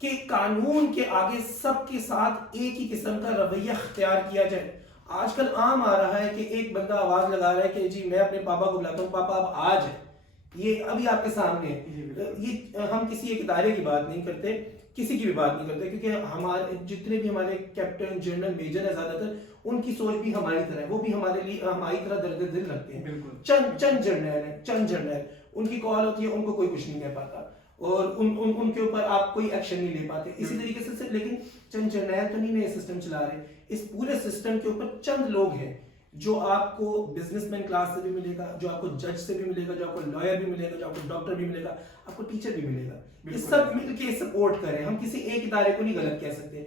کہ قانون کے آگے سب کے ساتھ ایک ہی قسم کا رویہ اختیار کیا جائے. آج کل عام آ رہا ہے کہ ایک بندہ آواز لگا رہا ہے کہ جی میں اپنے پاپا کو بلاتا ہوں, پاپا آپ آ جائیں, یہ ابھی آپ کے سامنے ہے. یہ ہم کسی ایک ادارے کی بات نہیں کرتے, کسی کی بھی بات نہیں کرتے, کیونکہ ہمارے جتنے بھی ہمارے کیپٹن جنرل میجر ہے زیادہ تر ان کی سوچ بھی ہماری طرح ہے, وہ بھی ہمارے لیے ہماری طرح درد دل رکھتے ہیں. چند جرنیل ان کی کال ہوتی ہے, ان کو کوئی کچھ نہیں کہہ پاتا اور ان کے اوپر آپ کوئی ایکشن نہیں لے پاتے. اسی طریقے سے لیکن چند جرنیل تو نہیں نئے سسٹم چلا رہے, اس پورے سسٹم کے اوپر چند لوگ ہیں جو آپ کو بزنس مین کلاس سے بھی ملے گا, جو آپ کو جج سے بھی ملے گا, جو آپ کو لائر بھی ملے گا, جو آپ کو ڈاکٹر بھی ملے گا, آپ کو ٹیچر بھی ملے گا. یہ سب مل کے سپورٹ کریں. ہم کسی ایک ادارے کو نہیں غلط کہہ سکتے.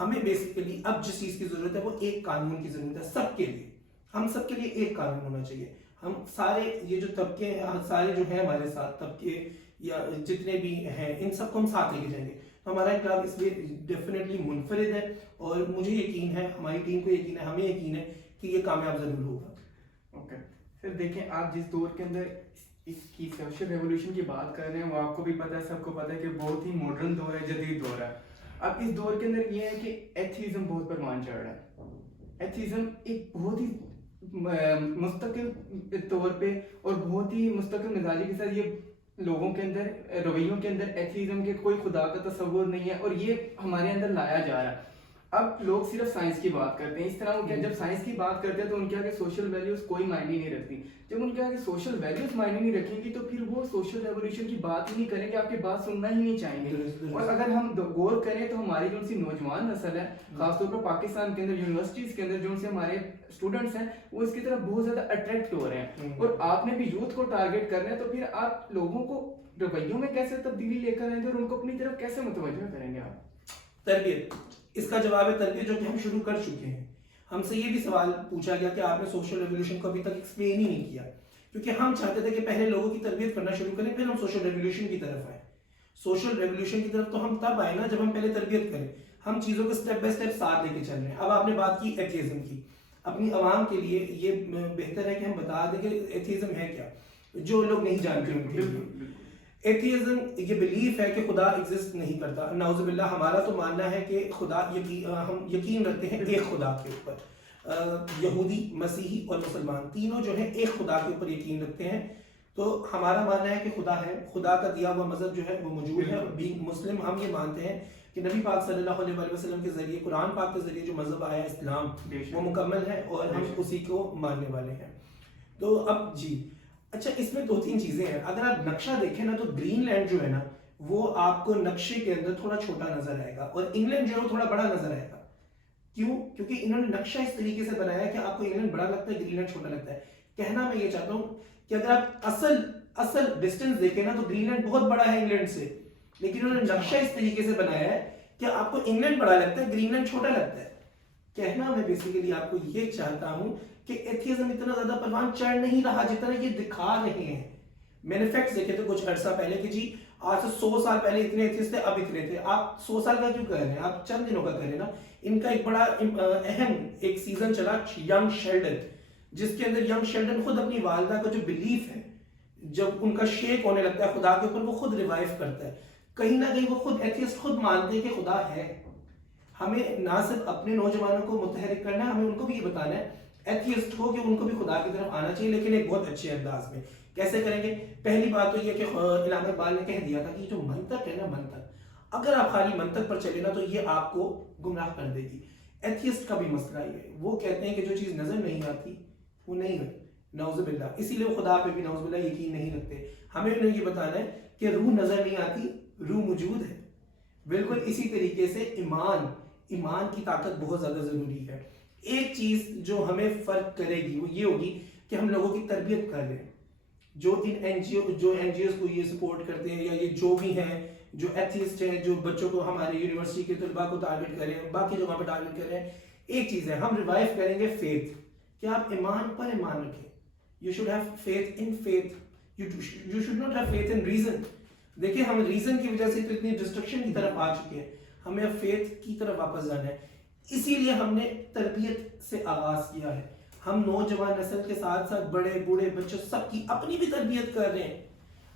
ہمیں بیسیکلی اب جس چیز کی ضرورت ہے وہ ایک قانون کی ضرورت ہے سب کے لیے. ہم سب کے لیے ایک قانون ہونا چاہیے. ہم سارے یہ جو طبقے ہیں, سارے جو ہیں ہمارے ساتھ طبقے یا جتنے بھی ہیں, ان سب کو ہم ساتھ لے کے جائیں گے. تو ہمارا انقلاب اس لیے ڈیفینیٹلی منفرد ہے اور مجھے یقین ہے, ہماری ٹیم کو یقین ہے, ہمیں یقین ہے کہ یہ کامیاب ضرور ہوگا. اوکے سر, دیکھیں آپ جس دور کے اندر اس کی سوشل ریولیوشن کی بات کر رہے ہیں وہ آپ کو بھی پتہ ہے, سب کو پتہ ہے کہ بہت ہی ماڈرن دور ہے, جدید دور ہے. اب اس دور کے اندر یہ ہے کہ ایتھیزم بہت پروان چڑھ رہا ہے. ایتھیزم ایک بہت ہی مستقل طور پہ اور بہت ہی مستقل مزاجی کے ساتھ یہ لوگوں کے اندر, رویوں کے اندر ایتھیزم کے کوئی خدا کا تصور نہیں ہے اور یہ ہمارے اندر لایا جا رہا ہے. اب لوگ صرف سائنس کی بات کرتے ہیں, اس طرح وہ کیا جب سائنس کی بات کرتے ہیں تو ان کے آگے سوشل ویلیوز کوئی معنی نہیں رکھتی. جب ان کے آگے سوشل ویلیوز معنی نہیں رکھیں گی تو پھر وہ سوشل ریولیوشن کی بات ہی نہیں کریں گے, آپ کی بات سننا ہی نہیں چاہیں گے. اور اگر ہم غور کریں تو ہماری جو سی نوجوان نسل ہے, خاص طور پر پاکستان کے اندر یونیورسٹیز کے اندر جو سے ہمارے اسٹوڈنٹس ہیں, وہ اس کی طرف بہت زیادہ اٹریکٹ ہو رہے ہیں. اور آپ نے بھی یوتھ کو ٹارگیٹ کرنا ہے تو پھر آپ لوگوں کو رویوں میں کیسے تبدیلی لے کر آئیں گے اور ان کو اپنی طرف کیسے متوجہ کریں گے آپ؟ تربیت, اس کا جواب ہے تربیت, جو کہ ہم شروع کر چکے ہیں. ہم سے یہ بھی سوال پوچھا گیا کہ آپ نے سوشل ریولیوشن کو ابھی تک ایکسپلین ہی نہیں کیا, کیونکہ ہم چاہتے تھے کہ پہلے لوگوں کی تربیت کرنا شروع کریں پھر ہم سوشل ریولیوشن کی طرف آئیں. سوشل ریولیوشن کی طرف تو ہم تب آئے نا جب ہم پہلے تربیت کریں. ہم چیزوں کو اسٹیپ بائی اسٹیپ ساتھ لے کے چل رہے ہیں. اب آپ نے بات کی ایتھیزم کی, اپنی عوام کے لیے یہ بہتر ہے کہ ہم بتا دیں کہ ایتھیزم ہے کیا, جو لوگ نہیں جانتے ان کے لیے. ایتھیزم یہ بلیف ہے کہ خدا ایگزسٹ نہیں کرتا. نعوذ باللہ, ہمارا تو ماننا ہے کہ خدا ہم یقین رکھتے ہیں ایک خدا کے اوپر. یہودی, مسیحی اور مسلمان تینوں جو ہیں ایک خدا کے اوپر یقین رکھتے ہیں. تو ہمارا ماننا ہے کہ خدا ہے, خدا کا دیا ہوا مذہب جو ہے وہ موجود ہے. بینگ مسلم ہم یہ مانتے ہیں کہ نبی پاک صلی اللہ علیہ وآلہ وسلم کے ذریعے, قرآن پاک کے ذریعے جو مذہب آیا اسلام وہ مکمل ہے اور ہم اسی کو ماننے والے ہیں. تو اب جی اچھا, اس میں 2-3 چیزیں ہیں. اگر آپ نقشہ دیکھیں نا تو گرین لینڈ جو ہے نا وہ آپ کو نقشے کے اندر تھوڑا چھوٹا نظر آئے گا اور انگلینڈ جو ہے وہ تھوڑا بڑا نظر آئے گا. کیوں؟ کیونکہ انہوں نے نقشہ اس طریقے سے بنایا ہے کہ آپ کو انگلینڈ بڑا لگتا ہے, گرین لینڈ چھوٹا لگتا ہے. کہنا میں یہ چاہتا ہوں کہ اگر آپ اصل ڈسٹینس دیکھیں نا تو گرین لینڈ بہت بڑا ہے انگلینڈ سے, لیکن انہوں نے نقشہ اس طریقے سے بنایا ہے کہ آپ کو انگلینڈ بڑا لگتا ہے, گرین لینڈ چھوٹا لگتا ہے. کہنا میں بیسیکلی آپ کو یہ چاہتا ہوں کہ ایتھیزم اتنا زیادہ پروان چڑھ نہیں رہا جتنا یہ دکھا رہے ہیں. میں نے فیکٹس دیکھے تھے کچھ عرصہ پہلے کہ جی آج سے 100 سال پہلے اتنے ایتھیسٹ تھے, اب اتنے تھے. آپ 100 سال کا کیوں کر رہے ہیں, آپ چند دنوں کا کریں نا. ان کا ایک بڑا اہم ایک سیزن چلا ینگ شیلڈن, جس کے اندر ینگ شیلڈن خود اپنی والدہ کا جو بلیف ہے, جب ان کا شیک ہونے لگتا ہے خدا کے اوپر, وہ خود ریوائیو کرتا ہے. کہیں نہ کہیں وہ خود ایتھیسٹ خود مانتے ہیں کہ خدا ہے. ہمیں نہ صرف اپنے نوجوانوں کو متحرک کرنا ہے, ہمیں ان کو بھی یہ بتانا ہے ایتھیسٹ کو کہ ان کو بھی خدا کی طرف آنا چاہیے, لیکن ایک بہت اچھے انداز میں. کیسے کریں گے؟ پہلی بات تو یہ کہ علامہ اقبال نے کہہ دیا تھا کہ جو منطق ہے نا, منطق, اگر آپ خالی منطق پر چلے نا تو یہ آپ کو گمراہ کر دے گی. ایتھیسٹ کا بھی مسئلہ یہ ہے, وہ کہتے ہیں کہ جو چیز نظر نہیں آتی وہ نہیں ہے, نعوذ باللہ. اسی لیے وہ خدا پہ بھی نعوذ باللہ یقین نہیں رکھتے. ہمیں انہیں یہ بتانا ہے کہ روح نظر نہیں آتی, روح موجود ہے. بالکل اسی طریقے سے ایمان کی طاقت بہت زیادہ ضروری ہے. ایک چیز جو ہمیں فرق کرے گی وہ یہ ہوگی کہ ہم لوگوں کی تربیت کر رہے ہیں. جو ان این جی اوز کو یہ سپورٹ کرتے ہیں یا یہ جو بھی ہیں جو ایتھیسٹ ہیں, جو بچوں کو ہمارے یونیورسٹی کے طلباء کو ٹارگیٹ کر رہے ہیں, باقی جگہ پہ ٹارگیٹ کر رہے ہیں, ایک چیز ہے, ہم ریوائیو کریں گے فیتھ, کہ آپ ایمان پر ایمان رکھیں. You should have faith in faith, you should not have faith in reason. دیکھیں ہم ریزن کی وجہ سے تو اتنی ڈسٹرکشن کی طرف آ چکے ہیں, ہمیں اب فیتھ کی طرف واپس جانا ہے. اسی لیے ہم نے تربیت سے آغاز کیا ہے. ہم نوجوان نسل کے ساتھ ساتھ بڑے بوڑھے بچوں سب کی اپنی بھی تربیت کر رہے ہیں.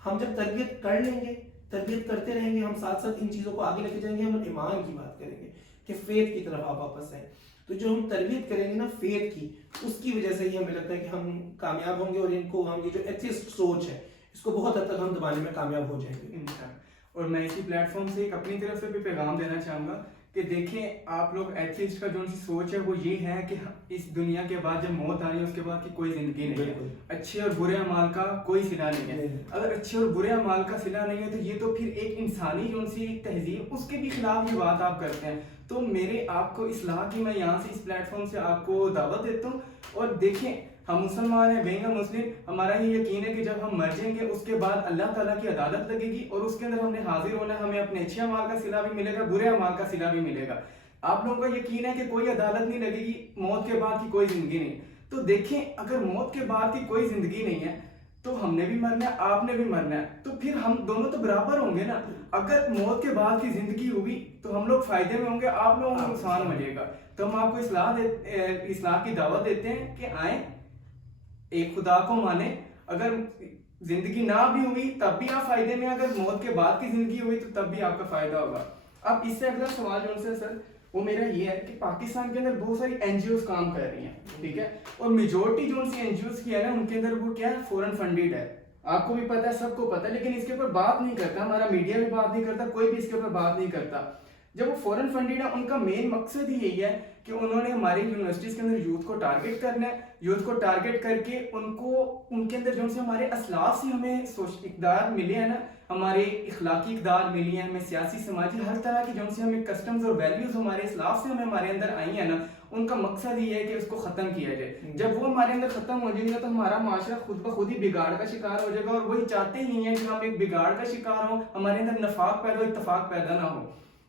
ہم جب تربیت کر لیں گے, تربیت کرتے رہیں گے, ہم ساتھ ساتھ ان چیزوں کو آگے لے کے جائیں گے, ہم ایمان کی بات کریں گے کہ فیتھ کی طرف آپ واپس آئیں. تو جو ہم تربیت کریں گے نا فیتھ کی, اس کی وجہ سے ہی ہمیں لگتا ہے کہ ہم کامیاب ہوں گے, اور ان کو ہم یہ جو ایتھسٹ سوچ ہے اس کو بہت حد تک ہم دبانے میں کامیاب ہو جائیں گے. اور میں اسی پلیٹ فارم سے ایک اپنی طرف سے بھی پیغام دینا چاہوں گا کہ دیکھیں آپ لوگ ایتھیسٹ کا جو ان کی سوچ ہے وہ یہ ہے کہ اس دنیا کے بعد جب موت آنی ہے اس کے بعد کی کوئی زندگی نہیں ہے, اچھے اور برے اعمال کا کوئی صلہ نہیں ہے. اگر اچھے اور برے اعمال کا صلہ نہیں ہے تو یہ تو پھر ایک انسانی جو ان سی تہذیب اس کے بھی خلاف یہ بات آپ کرتے ہیں. تو میرے آپ کو اصلاح کی میں یہاں سے اس پلیٹ فارم سے آپ کو دعوت دیتا ہوں. اور دیکھیں ہم مسلمان ہیں, بینگ مسلم, ہمارا یہ یقین ہے کہ جب ہم مر جائیں گے اس کے بعد اللہ تعالیٰ کی عدالت لگے گی اور اس کے اندر ہم نے حاضر ہونا ہے, ہمیں اپنے اچھے اعمال کا صلہ بھی ملے گا, برے اعمال کا صلہ بھی ملے گا. آپ لوگوں کا یقین ہے کہ کوئی عدالت نہیں لگے گی, موت کے بعد کی کوئی زندگی نہیں. تو دیکھیں اگر موت کے بعد کی کوئی زندگی نہیں ہے تو ہم نے بھی مرنا ہے, آپ نے بھی مرنا ہے, تو پھر ہم دونوں تو برابر ہوں گے نا. اگر موت کے بعد کی زندگی ہوئی تو ہم لوگ فائدے میں ہوں گے, آپ لوگوں کو نقصان ملے گا. تو ہم آپ کو اصلاح کی دعوت دیتے ہیں کہ آئیں, ایک خدا کو مانیں. اگر زندگی نہ بھی ہوئی تب بھی آپ فائدے میں, اگر موت کے بعد کی زندگی ہوئی تو تب بھی آپ کا فائدہ ہوگا. اب اس سے اگلا سوال جو سے سر وہ میرا یہ ہے کہ پاکستان کے اندر بہت ساری این جی اوز کام کر رہی ہیں, ٹھیک ہے, اور میجورٹی جو ان سی این جی اوز کی ہے نا ان کے اندر وہ کیا ہے, فورن فنڈیڈ ہے. آپ کو بھی پتا ہے, سب کو پتا ہے, لیکن اس کے اوپر بات نہیں کرتا, ہمارا میڈیا بھی بات نہیں کرتا, کوئی بھی اس کے اوپر بات نہیں کرتا. جب وہ فورن فنڈیڈ ہے ان کا مین مقصد ہی یہی ہے کہ انہوں نے ہماری یونیورسٹیز کے اندر یوتھ کو ٹارگٹ کرنا ہے, یوتھ کو ٹارگٹ کر کے ان کے اندر جو سے ہمارے اسلاف سے ہمیں اقدار ملے ہیں نا, ہمارے اخلاقی اقدار ملی ہیں, ہمیں سیاسی سماجی ہر طرح کی جو سے ہمیں کسٹمز اور ویلیوز ہمارے اسلاف سے ہمارے اندر آئی ہیں نا, ان کا مقصد یہ ہے کہ اس کو ختم کیا جائے. جب وہ ہمارے اندر ختم ہو جائیں گے تو ہمارا معاشرہ خود بخود ہی بگاڑ کا شکار ہو جائے گا, اور وہی چاہتے ہی ہیں کہ ہم ایک بگاڑ کا شکار ہوں, ہمارے اندر نفاق پیدا ہو, اتفاق پیدا نہ ہو.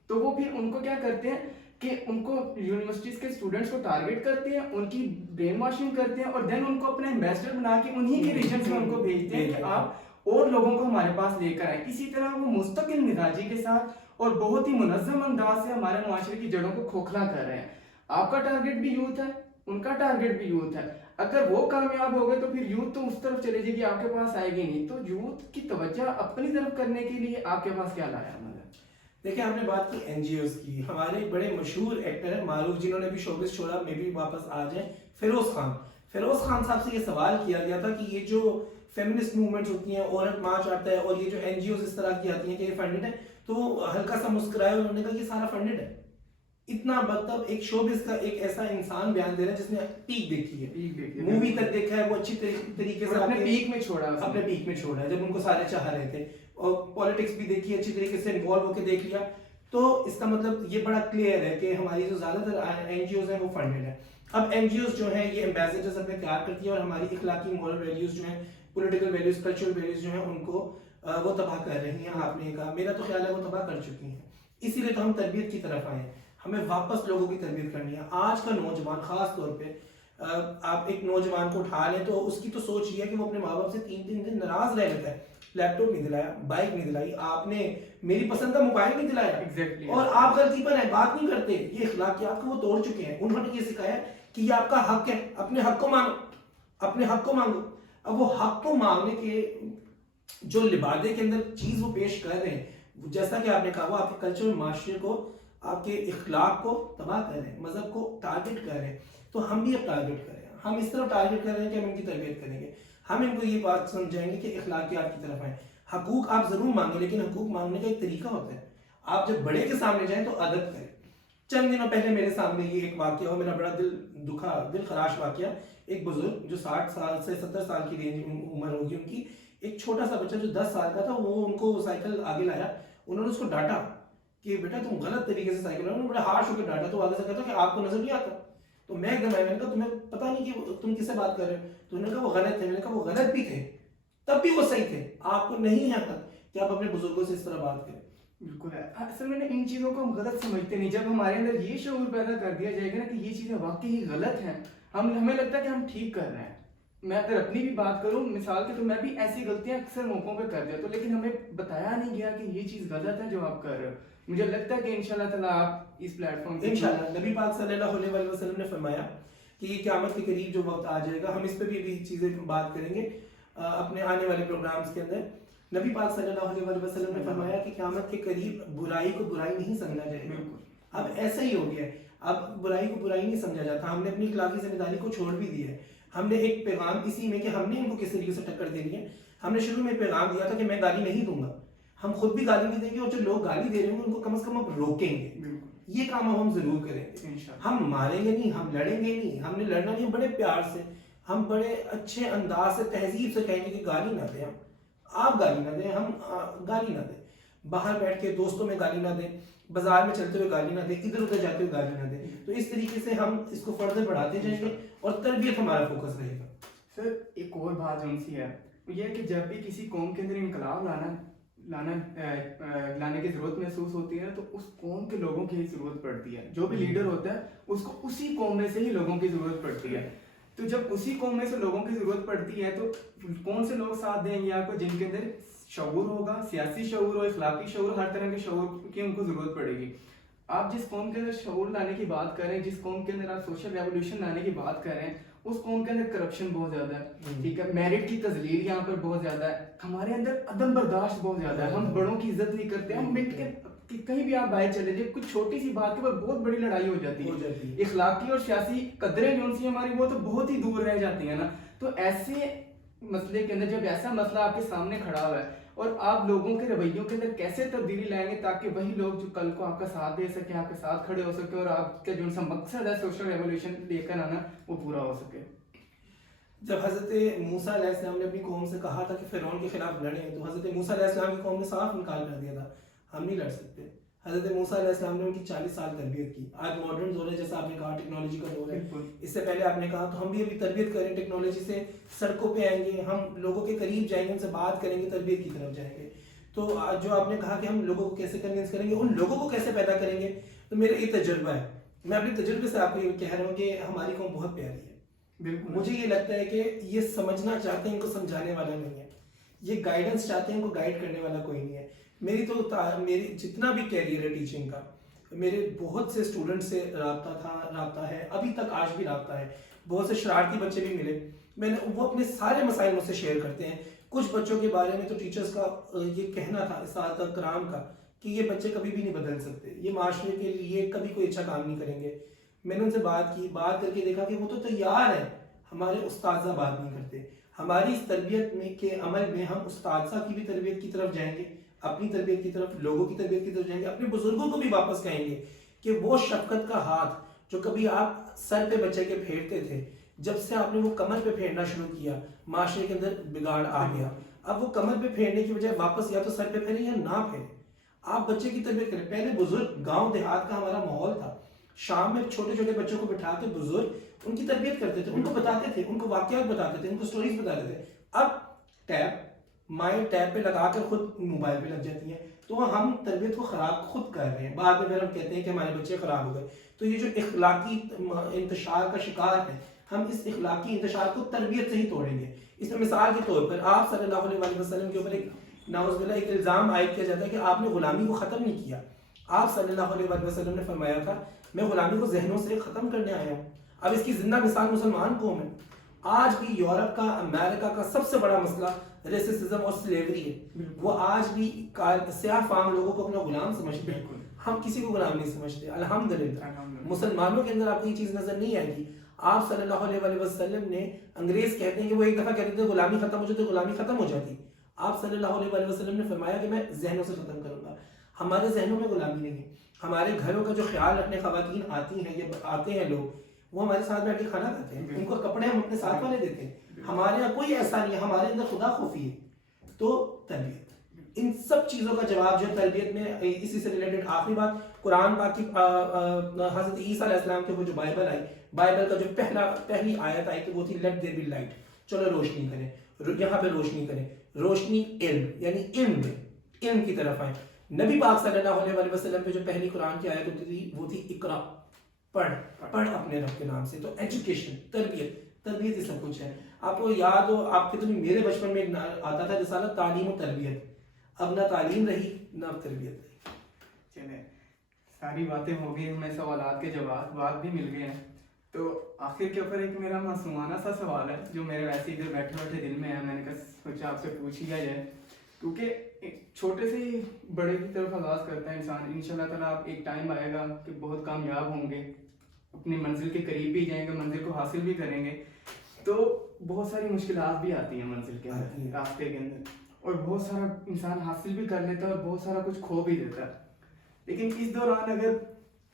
تو وہ پھر ان کو کیا کرتے ہیں کہ ان کو یونیورسٹیز کے اسٹوڈنٹس کو ٹارگٹ کرتے ہیں, ان کی برین واشنگ کرتے ہیں, اور دین ان کو اپنے ایمبیسڈر بنا کے انہی کے ریجن میں ان کو بھیجتے ہیں کہ آپ اور لوگوں کو ہمارے پاس لے کر آئیں. اسی طرح وہ مستقل مزاجی کے ساتھ اور بہت ہی منظم انداز سے ہمارے معاشرے کی جڑوں کو کھوکھلا کر رہے ہیں. آپ کا ٹارگٹ بھی یوتھ ہے, ان کا ٹارگٹ بھی یوتھ ہے. اگر وہ کامیاب ہو گئے تو پھر یوتھ تو اس طرف چلے جائے گی, آپ کے پاس آئے گی نہیں. تو یوتھ کی توجہ اپنی طرف کرنے کے لیے آپ کے پاس کیا لایا؟ دیکھیں آپ نے بات کی این جی اوز کی, ہمارے بڑے مشہور ایکٹر ہیں معروف, جنہوں نے بھی شوبز چھوڑا, میں بھی واپس آ جائیں, فیروز خان. فیروز خان صاحب سے یہ سوال کیا گیا تھا کہ یہ جو فیمنسٹ موومنٹس ہوتی ہیں, عورت مارچ آتا ہے, اور یہ جو این جی اوز اس طرح کی آتی ہیں کہ یہ فنڈڈ ہے, تو ہلکا سا مسکرائے اور انہوں نے کہا یہ سارا فنڈڈ ہے. اتنا مطلب ایک شوبز کا ایک ایسا انسان بیان دے رہا ہے جس نے پیک دیکھی ہے, مووی تک دیکھا ہے, وہ اچھی طریقے سے اپنے پیک میں چھوڑا, اپنے پیک میں چھوڑا ہے جب ان کو سارے چاہ رہے تھے, اور پالیٹکس بھی دیکھی اچھی طریقے سے, انوالو ہو کے دیکھ لیا. تو اس کا مطلب یہ بڑا کلیئر ہے کہ ہماری جو زیادہ تر این جی اوز ہیں وہ فنڈڈ ہیں. اب این جی اوز جو ہیں یہ ایمبیسڈرز اپنے تیار کرتی ہیں, اور ہماری اخلاقی مورل ویلیوز جو ہیں, پولیٹیکل ویلیوز, کلچرل ویلیوز جو ہیں ان کو وہ تباہ کر رہی ہیں. آپ نے کہا, میرا تو خیال ہے وہ تباہ کر چکی ہیں. اسی لیے تو ہم تربیت کی طرف آئے ہیں, ہمیں واپس لوگوں کی تربیت کرنی ہے. آج کا نوجوان خاص طور پہ, آپ ایک نوجوان کو اٹھا لیں تو اس کی تو سوچ یہ ہے کہ وہ اپنے ماں باپ سے 3 دن ناراض رہ لیتا ہے. لیپ ٹاپ نہیں دلایا, بائک نہیں دلائی, آپ نے میری پسند کا موبائل نہیں دلایا, اور آپ غلطی پر ہیں, بات نہیں کرتے. یہ اخلاقیات کو وہ توڑ چکے ہیں. انہوں نے یہ سکھایا کہ یہ آپ کا حق ہے, اپنے حق کو مانو, اپنے حق کو مانگو. اب وہ حق کو مانگنے کے جو لبادے کے اندر چیز وہ پیش کر رہے ہیں, جیسا کہ آپ نے کہا, وہ آپ کے کلچر, معاشرے کو, آپ کے اخلاق کو تباہ کر رہے ہیں, مذہب کو ٹارگٹ کر رہے ہیں. تو ہم بھی اب ٹارگٹ کر رہے ہیں, ہم اس طرح ٹارگٹ کر رہے ہیں کہ ہم ان کی تربیت کریں گے. ہم ان کو یہ بات سمجھائیں گے کہ اخلاقیات کی طرف آئیں. حقوق آپ ضرور مانگیں, لیکن حقوق مانگنے کا ایک طریقہ ہوتا ہے. آپ جب بڑے کے سامنے جائیں تو ادب کریں. چند دنوں پہلے میرے سامنے یہ ایک واقعہ ہوا, میرا بڑا دل خراش واقعہ. ایک بزرگ جو 60 سال سے 70 سال کی رینج عمر ہوگی ان کی, ایک چھوٹا سا بچہ جو 10 سال کا تھا, وہ ان کو سائیکل آگے لایا. انہوں نے اس کو ڈانٹا کہ بیٹا تم غلط طریقے سے سائیکل, انہوں نے بڑا ہارش ہو کے ڈانٹا. تو آگے سے کہتا کہ آپ کو نظر نہیں آتا. تو میں ایک دم آیا, میں نے کہا تمہیں پتا نہیں کہ تم کس سے بات کر رہے ہو. تو انہوں نے کہا وہ غلط ہے. میں نے کہا وہ غلط بھی تھے, تب بھی وہ صحیح تھے. آپ کو نہیں ہے حق کہ آپ اپنے بزرگوں سے اس طرح بات کریں. بالکل ہے. اصل میں ان چیزوں کو ہم غلط سمجھتے نہیں. جب ہمارے اندر یہ شعور پیدا کر دیا جائے گا نا کہ یہ چیزیں واقعی غلط ہیں, ہمیں لگتا ہے کہ ہم ٹھیک کر رہے ہیں. میں اگر اپنی بھی بات کروں مثال کے, تو میں بھی ایسی غلطیاں اکثر موقعوں پہ کر دیتا ہوں, لیکن ہمیں بتایا نہیں گیا کہ یہ چیز غلط ہے جو آپ کر رہے ہو. مجھے لگتا ہے کہ انشاءاللہ تعالیٰ آپ اس پلیٹ فارم پہ انشاءاللہ, نبی پاک صلی اللہ علیہ وسلم نے فرمایا کہ یہ قیامت کے قریب جو وقت آ جائے گا, ہم اس پہ بھی چیزیں بات کریں گے اپنے آنے والے پروگرامز کے اندر. نبی پاک صلی اللہ علیہ وسلم نے فرمایا کہ قیامت کے قریب برائی کو برائی نہیں سمجھا جائے گا. اب ایسا ہی ہو گیا ہے, اب برائی کو برائی نہیں سمجھا جاتا. ہم نے اپنی اخلاقی ذمہ داری کو چھوڑ بھی دیا ہے. ہم نے ایک پیغام اسی میں کہ ہم نے ان کو کس طریقے سے ٹکر دینی ہے, ہم نے شروع میں پیغام دیا تھا کہ میں گالی نہیں دوں گا, ہم خود بھی گالی نہیں دیں گے, اور جو لوگ گالی دے رہے ہوں گے ان کو کم از کم اب روکیں گے. یہ کام ہم ضرور کریں گے. ہم ماریں گے نہیں, ہم لڑیں گے نہیں, ہم نے لڑنا نہیں, بڑے پیار سے, ہم بڑے اچھے انداز سے, تہذیب سے کہیں گے کہ گالی نہ دیں, آپ گالی نہ دیں, ہم گالی نہ دیں, باہر بیٹھ کے دوستوں میں گالی نہ دیں, بازار میں چلتے ہوئے گالی نہ دیں, ادھر ادھر جاتے ہوئے گالی نہ دیں. تو اس طریقے سے ہم اس کو فردر بڑھاتے جائیں گے اور تربیت ہمارا فوکس رہے گا. سر ایک اور بات جو سی ہے وہ یہ ہے کہ جب بھی کسی قوم کے اندر انقلاب لانے کی ضرورت محسوس ہوتی ہے تو اس قوم کے لوگوں کی ہی ضرورت پڑتی ہے. جو بھی لیڈر ہوتا ہے اس کو اسی قوم میں سے ہی لوگوں کی ضرورت پڑتی ہے. تو جب اسی قوم میں سے لوگوں کی ضرورت پڑتی ہے تو کون سے لوگ ساتھ دیں گے آپ کو, جن کے اندر شعور ہوگا, سیاسی شعور ہو, اخلاقی شعور, ہر طرح کے شعور کی ان کو ضرورت پڑے گی. آپ جس قوم کے اندر شعور لانے کی بات کر رہے ہیں, جس قوم کے اندر آپ سوشل ریولیوشن لانے کی بات کر رہے ہیں, اس قوم کے اندر کرپشن بہت زیادہ ہے, ٹھیک ہے, میرٹ کی تذلیل یہاں پر بہت زیادہ ہے, ہمارے اندر عدم برداشت بہت زیادہ ہے, ہم بڑوں کی عزت نہیں کرتے, ہم مٹ کے کہیں بھی آپ باہر چلے جائیں کچھ چھوٹی سی بات کے اوپر بہت بڑی لڑائی ہو جاتی ہے. اخلاقی اور سیاسی قدریں جو سی ہماری وہ تو بہت ہی دور رہ جاتی ہیں نا. تو ایسے مسئلے کے اندر جب ایسا مسئلہ آپ کے سامنے کھڑا ہوا ہے اور آپ لوگوں کے رویوں کے اندر کیسے تبدیلی لائیں گے تاکہ وہی لوگ جو کل کو آپ کا ساتھ دے سکیں, آپ کے ساتھ کھڑے ہو سکے اور آپ کا جو سا مقصد ہے سوشل ریولیوشن لے کر آنا وہ پورا ہو سکے. جب حضرت موسیٰ علیہ السلام نے اپنی قوم سے کہا تھا کہ فرعون کے خلاف لڑیں, تو حضرت موسیٰ علیہ السلام کی قوم نے صاف انکار کر دیا تھا, ہم نہیں لڑ سکتے. حضرت موسیٰ علیہ السلام نے ان کی 40 سال تربیت کی. آج ماڈرن دور ہے, جیسا آپ نے کہا ٹیکنالوجی کا دور ہے, اس سے پہلے آپ نے کہا, تو ہم بھی ابھی تربیت کریں ٹیکنالوجی سے, سڑکوں پہ آئیں گے, ہم لوگوں کے قریب جائیں گے, ان سے بات کریں گے, تربیت کی طرف جائیں گے. تو جو آپ نے کہا کہ ہم لوگوں کو کیسے کنونس کریں گے, ان لوگوں کو کیسے پیدا کریں گے, تو میرا یہ تجربہ ہے, میں اپنے تجربے سے آپ کو یہ کہہ رہا ہوں کہ ہماری قوم بہت پیاری ہے. مجھے یہ لگتا ہے کہ یہ سمجھنا چاہتے ہیں, ان کو سمجھانے والا نہیں ہے, یہ گائیڈنس چاہتے ہیں, ان کو گائیڈ کرنے والا کوئی نہیں ہے. میری جتنا بھی کیریئر ہے ٹیچنگ کا, میرے بہت سے اسٹوڈنٹ سے رابطہ ہے, ابھی تک آج بھی رابطہ ہے. بہت سے شرارتی بچے بھی ملے, وہ اپنے سارے مسائل مجھ سے شیئر کرتے ہیں. کچھ بچوں کے بارے میں تو ٹیچرز کا یہ کہنا تھا, اساتذہ کرام کا, کہ یہ بچے کبھی بھی نہیں بدل سکتے, یہ معاشرے کے لیے کبھی کوئی اچھا کام نہیں کریں گے. میں نے ان سے بات کر کے دیکھا کہ وہ تو تیار ہیں, ہمارے اساتذہ بات نہیں کرتے. ہماری اس تربیت میں کے عمل میں ہم اساتذہ کی بھی تربیت کی طرف جائیں گے, اپنی تربیت کی طرف, لوگوں کی تربیت کی طرف جائیں گے, اپنے بزرگوں کو بھی واپس کہیں گے کہ وہ شفقت کا ہاتھ جو کبھی آپ سر پہ بچے کے پھیرتے تھے, جب سے آپ نے وہ کمر پہ پھیرنا شروع کیا, معاشرے کے اندر بگاڑ آ گیا. اب وہ کمر پہ پھیرنے کی بجائے واپس یا تو سر پہ پھیریں یا نہ پھیریں, آپ بچے کی تربیت کریں. پہلے بزرگ, گاؤں دیہات کا ہمارا ماحول تھا, شام میں چھوٹے چھوٹے بچوں کو بٹھا کے بزرگ ان کی تربیت کرتے تھے, ان کو بتاتے تھے, ان کو واقعات بتاتے تھے, ان کو سٹوریز بتاتے تھے. اب مائنڈ ٹیب پہ لگا کر خود موبائل پہ لگ جاتی ہیں, تو ہم تربیت کو خراب خود کر رہے ہیں. بعد میں پھر ہم کہتے ہیں کہ ہمارے بچے خراب ہو گئے. تو یہ جو اخلاقی انتشار کا شکار ہے, ہم اس اخلاقی انتشار کو تربیت سے ہی توڑیں گے. اس میں مثال کے طور پر آپ صلی اللہ علیہ وسلم کے اوپر ایک نعوذ باللہ ایک الزام عائد کیا جاتا ہے کہ آپ نے غلامی کو ختم نہیں کیا. آپ صلی اللہ علیہ وسلم نے فرمایا تھا میں غلامی کو ذہنوں سے ختم کرنے آیا ہوں. اب اس کی زندہ مثال مسلمان قوم ہے. آج بھی یورپ کا, امریکہ کا سب سے بڑا مسئلہ ریسسزم اور سلیوری ہے. وہ آج بھی سیاہ فام لوگوں کو اپنا غلام سمجھتے ہیں, ہم کسی کو غلام نہیں سمجھتے. الحمدللہ مسلمانوں کے اندر آپ کو یہ چیز نظر نہیں آئے گی. آپ صلی اللہ علیہ وسلم نے, انگریز کہتے ہیں کہ وہ ایک دفعہ کہتے تھے غلامی ختم ہو جاتی, غلامی ختم ہو جاتی. آپ صلی اللہ علیہ وسلم نے فرمایا کہ میں ذہنوں سے ختم کروں گا. ہمارے ذہنوں میں غلامی نہیں ہے. ہمارے گھروں کا جو خیال رکھنے خواتین آتی ہیں یا آتے ہیں لوگ, وہ ہمارے ساتھ بیٹھ کے کھانا کھاتے ہیں, ان کو کپڑے ہم اپنے ساتھ والے دیتے ہیں. ہمارے یہاں کوئی ایسا نہیں ہے, ہمارے اندر خدا خوفی ہے. تو تربیت, ان سب چیزوں کا جواب جو تربیت میں, اسی سے ریلیٹڈ آخری بات, قرآن پاک کی حضرت عیسیٰ علیہ السلام کے وہ جو بائبل آئی, بائبل کا جو پہلی آیت آئی تو وہ تھی لیٹ دیر بی لائٹ, چلو روشنی کریں. یہاں پہ روشنی کریں, روشنی علم یعنی علم میں, علم کی طرف آئیں. نبی پاک صلی اللہ علیہ وسلم پہ جو پہلی قرآن کی آیت ہوتی تھی وہ تھی اقرا, پڑھ اپنے رب کے نام سے. تو ایجوکیشن, تربیت ہی سب کچھ ہے. آپ کو یاد ہو, آپ کے تو میرے بچپن میں آتا تھا رسالہ تعلیم و تربیت, اب نہ تعلیم رہی نہ تربیت رہی. چلیں ساری باتیں ہو گئی, ہمیں سوالات کے جواب بھی مل گئے ہیں. تو آخر کے اوپر ایک میرا معصومانہ سا سوال ہے جو میرے ویسے ادھر بیٹھے بیٹھے دل میں ہے, میں نے کہا سوچا آپ سے پوچھ لیا جائے. کیونکہ ایک چھوٹے سے ہی بڑے کی طرف آغاز کرتا ہے انسان. انشاءاللہ تعالیٰ آپ ایک ٹائم آئے گا کہ بہت کامیاب ہوں گے, اپنی منزل کے قریب بھی جائیں گے, منزل کو حاصل بھی کریں گے. تو بہت ساری مشکلات بھی آتی ہیں منزل کے اندر, راستے کے اندر, اور بہت سارا انسان حاصل بھی کر لیتا ہے اور بہت سارا کچھ کھو بھی دیتا ہے. لیکن اس دوران اگر,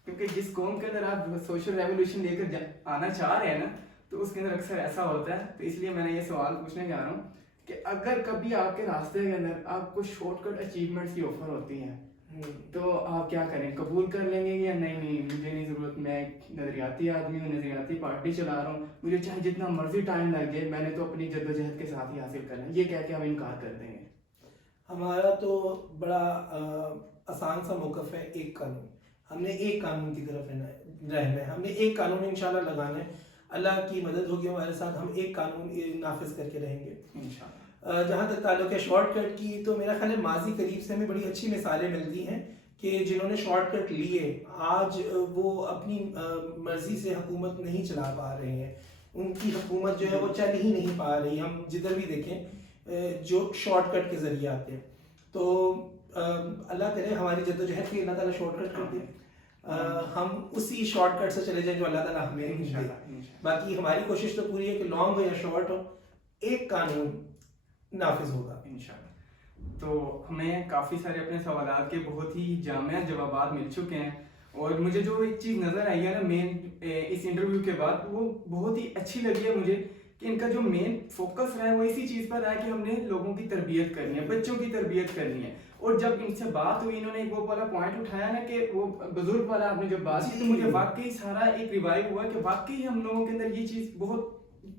کیونکہ جس قوم کے اندر آپ سوشل ریولیوشن لے کر آنا چاہ رہے ہیں نا, تو اس کے اندر اکثر ایسا ہوتا ہے. تو اس لیے میں نے یہ سوال پوچھنے جا رہا ہوں کہ اگر کبھی آپ کے راستے کے اندر آپ کو شارٹ کٹ اچیومنٹس کی آفر ہوتی ہیں تو آپ کیا کریں, قبول کر لیں گے یا نہیں مجھے نہیں ضرورت, میں ایک نظریاتی آدمی ہوں, نظریاتی پارٹی چلا رہا ہوں, مجھے چاہے جتنا مرضی ٹائم لگ جائے, میں نے تو اپنی جد و جہد کے ساتھ ہی حاصل کرنا ہے, یہ کہہ کے ہم انکار کر دیں گے؟ ہمارا تو بڑا آسان سا موقف ہے, ایک قانون. ہم نے ایک قانون کی طرف رہنا ہے, ہم نے ایک قانون انشاءاللہ لگانا ہے. اللہ کی مدد ہوگی ہمارے ساتھ, ہم ایک قانون نافذ کر کے رہیں گے انشاءاللہ. جہاں تک تعلق ہے شارٹ کٹ کی, تو میرا خیال ہے ماضی قریب سے ہمیں بڑی اچھی مثالیں ملتی ہیں کہ جنہوں نے شارٹ کٹ لیے آج وہ اپنی مرضی سے حکومت نہیں چلا پا رہے ہیں, ان کی حکومت جو ہے وہ چل ہی نہیں پا رہی. ہم جدھر بھی دیکھیں جو شارٹ کٹ کے ذریعے آتے ہیں, تو اللہ کرے ہماری جدوجہد کی اللہ تعالیٰ شارٹ کٹ کر دے, ہم اسی شارٹ کٹ سے چلے جائیں جو اللہ تعالیٰ ہمیں دے. باقی ہماری کوشش تو پوری ہے کہ لانگ ہو یا شارٹ ہو, ایک قانون نافذ ہوگا انشاءاللہ. تو ہمیں کافی سارے اپنے سوالات کے بہت ہی جامع جوابات مل چکے ہیں, اور مجھے جو ایک چیز نظر آئی ہے نا مین اس انٹرویو کے بعد, وہ بہت ہی اچھی لگی ہے مجھے, کہ ان کا جو مین فوکس رہا ہے وہ اسی چیز پر رہا ہے کہ ہم نے لوگوں کی تربیت کرنی ہے, بچوں کی تربیت کرنی ہے. اور جب ان سے بات ہوئی, انہوں نے ایک وہ والا پوائنٹ اٹھایا نا کہ وہ بزرگ والا آپ نے جب بات کی, تو مجھے واقعی سارا ایک ریوائو ہوا کہ واقعی ہم لوگوں کے اندر یہ چیز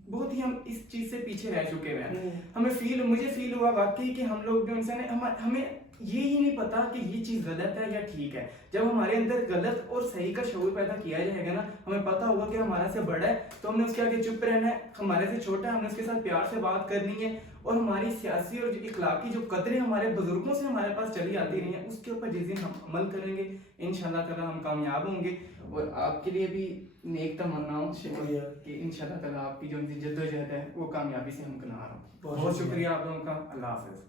بہت ہی ہم اس چیز سے پیچھے رہ چکے ہیں. مجھے فیل ہوا واقعی کہ ہم لوگ جو انسان ہیں, ہمیں یہ ہی نہیں پتا کہ یہ چیز غلط ہے یا ٹھیک ہے. جب ہمارے اندر غلط اور صحیح کا شعور پیدا کیا جائے گا نا, ہمیں پتا ہوگا کہ ہمارے سے بڑا ہے تو ہم نے اس کے آگے چپ رہنا ہے, ہمارے سے چھوٹا ہے ہم نے اس کے ساتھ پیار سے بات کرنی ہے, اور ہماری سیاسی اور اخلاقی جو قدریں ہمارے بزرگوں سے ہمارے پاس چلی آتی رہی ہیں, اس کے اوپر جس دن ہم عمل کریں گے انشاءاللہ تعالیٰ ہم کامیاب ہوں گے. اور آپ کے لیے بھی نیک تمناؤں شکریہ کہ انشاءاللہ تعالیٰ آپ کی جو جدوجہد ہے وہ کامیابی سے ہمکنار ہو. بہت شکریہ آپ لوگوں کا. اللہ حافظ.